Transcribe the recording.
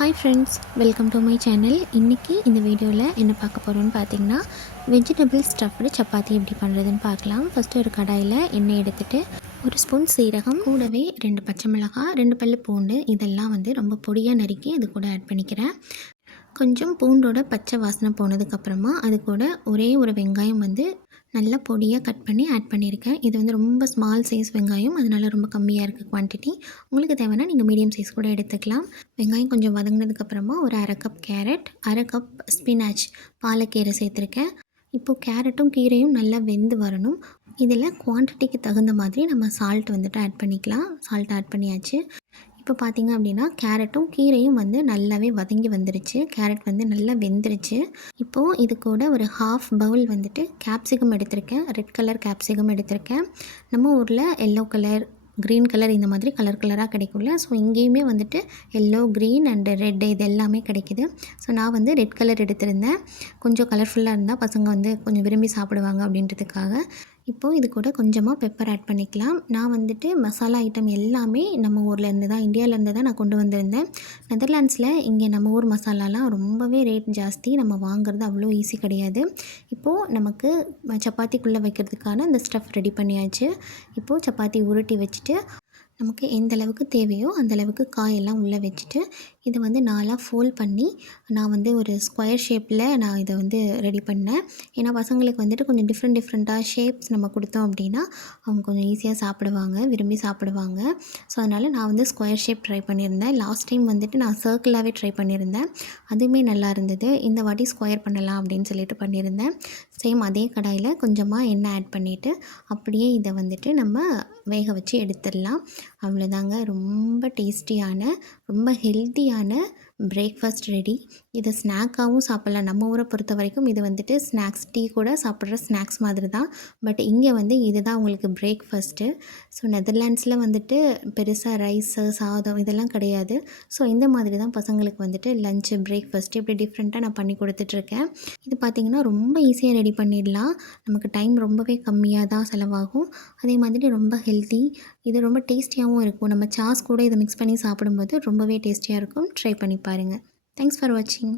Hi friends, welcome to my channel. இன்றைக்கி இந்த வீடியோவில் என்ன பார்க்க போகிறோன்னு பார்த்தீங்கன்னா, வெஜிடபிள் ஸ்டஃப்டு சப்பாத்தி எப்படி பண்ணுறதுன்னு பார்க்கலாம். ஃபஸ்ட்டு ஒரு கடாயில் எண்ணெய் எடுத்துகிட்டு ஒரு ஸ்பூன் சீரகம், கூடவே 2 பச்சை மிளகாய், 2 பல்லு பூண்டு, இதெல்லாம் ரொம்ப பொடியாக நறுக்கி அது கூட ஆட் பண்ணிக்கிறேன். கொஞ்சம் பூண்டோட பச்சை வாசனை போனதுக்கப்புறமா அது கூட ஒரே ஒரு வெங்காயம் நல்லா பொடியாக கட் பண்ணி ஆட் பண்ணியிருக்கேன். இது ரொம்ப ஸ்மால் சைஸ் வெங்காயம், அதனால் ரொம்ப கம்மியாக இருக்குது குவான்டிட்டி. உங்களுக்கு தேவைன்னா நீங்கள் மீடியம் சைஸ் கூட எடுத்துக்கலாம். வெங்காயம் கொஞ்சம் வதங்கினதுக்கப்புறமா ஒரு அரை கப் கேரட், அரை கப் ஸ்பினாச் பாலக்கீரை சேர்த்துருக்கேன். இப்போது கேரட்டும் கீரையும் நல்லா வெந்து வரணும். இதில் குவான்டிட்டிக்கு தகுந்த மாதிரி நம்ம சால்ட் ஆட் பண்ணிக்கலாம். சால்ட் ஆட் பண்ணியாச்சு. இப்போ பார்த்திங்க அப்படின்னா கேரட்டும் கீரையும் நல்லாவே வதங்கி வந்துருச்சு. கேரட் நல்லா வெந்துருச்சு. இப்போது இது கூட ஒரு ஹாஃப் பவுல் கேப்சிகம் எடுத்திருக்கேன். ரெட் கலர் கேப்சிகம் எடுத்திருக்கேன். நம்ம ஊரில் எல்லோ கலர், க்ரீன் கலர் இந்த மாதிரி கலராக கிடைக்கும்ல. ஸோ இங்கேயுமே எல்லோ, க்ரீன் அண்டு ரெட் இது எல்லாமே கிடைக்கிது. ஸோ நான் ரெட் கலர் எடுத்திருந்தேன். கொஞ்சம் கலர்ஃபுல்லாக இருந்தால் பசங்க கொஞ்சம் விரும்பி சாப்பிடுவாங்க அப்படின்றதுக்காக. இப்போது இது கூட கொஞ்சமாக பெப்பர் ஆட் பண்ணிக்கலாம். நான் மசாலா ஐட்டம் எல்லாமே நம்ம ஊர்லேருந்து தான், இந்தியாவிலேருந்து தான் நான் கொண்டு வந்திருந்தேன். நெதர்லாண்ட்ஸில் இங்கே நம்ம ஊர் மசாலாலாம் ரொம்பவே ரேட் ஜாஸ்தி. நம்ம வாங்குறது அவ்வளோ ஈஸி கிடையாது. இப்போது நமக்கு சப்பாத்திக்குள்ளே வைக்கிறதுக்கான அந்த ஸ்டஃப் ரெடி பண்ணியாச்சு. இப்போது சப்பாத்தி உருட்டி வச்சுட்டு நமக்கு எந்த அளவுக்கு தேவையோ அந்தளவுக்கு காயெல்லாம் உள்ளே வச்சுட்டு இதை 4ஆக ஃபோல்ட் பண்ணி நான் ஒரு ஸ்கொயர் ஷேப்பில் நான் இதை ரெடி பண்ணேன். ஏன்னா பசங்களுக்கு கொஞ்சம் டிஃப்ரெண்ட்டாக ஷேப்ஸ் நம்ம கொடுத்தோம் அப்படின்னா அவங்க கொஞ்சம் ஈஸியாக சாப்பிடுவாங்க, விரும்பி சாப்பிடுவாங்க. ஸோ அதனால் நான் ஸ்கொயர் ஷேப் ட்ரை பண்ணியிருந்தேன். லாஸ்ட் டைம் நான் சர்க்கிளாகவே ட்ரை பண்ணியிருந்தேன். அதுவுமே நல்லா இருந்தது. இந்த வாட்டி ஸ்கொயர் பண்ணலாம் அப்படின்னு சொல்லிட்டு பண்ணியிருந்தேன். சேம் அதே கடாயில் கொஞ்சமாக எண்ணெய் ஆட் பண்ணிவிட்டு அப்படியே இதை நம்ம வேக வச்சு எடுத்துடலாம். அவ்வளோதாங்க. ரொம்ப டேஸ்டியான, ரொம்ப ஹெல்த்தியான பிரேக்ஃபாஸ்ட் ரெடி. இதை ஸ்நாக்காகவும் சாப்பிட்லாம். நம்ம ஊரை பொறுத்த வரைக்கும் இது ஸ்நாக்ஸ், டீ கூட சாப்பிட்ற ஸ்நாக்ஸ் மாதிரி தான். பட் இங்கே இதுதான் உங்களுக்கு பிரேக்ஃபாஸ்ட்டு. ஸோ நெதர்லாண்ட்ஸில் பெருசாக ரைஸு, சாதம் இதெல்லாம் கிடையாது. ஸோ இந்த மாதிரி தான் பசங்களுக்கு லஞ்சு, பிரேக்ஃபாஸ்ட்டு இப்படி டிஃப்ரெண்ட்டாக நான் பண்ணி கொடுத்துட்ருக்கேன். இது பார்த்திங்கன்னா ரொம்ப ஈஸியாக ரெடி பண்ணிடலாம். நமக்கு டைம் ரொம்பவே கம்மியாக தான் செலவாகும். அதே மாதிரி ரொம்ப ஹெல்த்தி. இது ரொம்ப டேஸ்டியாகவும் இருக்கும். நம்ம சாஸ் கூட இதை மிக்ஸ் பண்ணி சாப்பிடும்போது ரொம்பவே டேஸ்டியாக இருக்கும். ட்ரை பண்ணி பாருங்கள். தேங்க்ஸ் ஃபார் வாட்சிங்.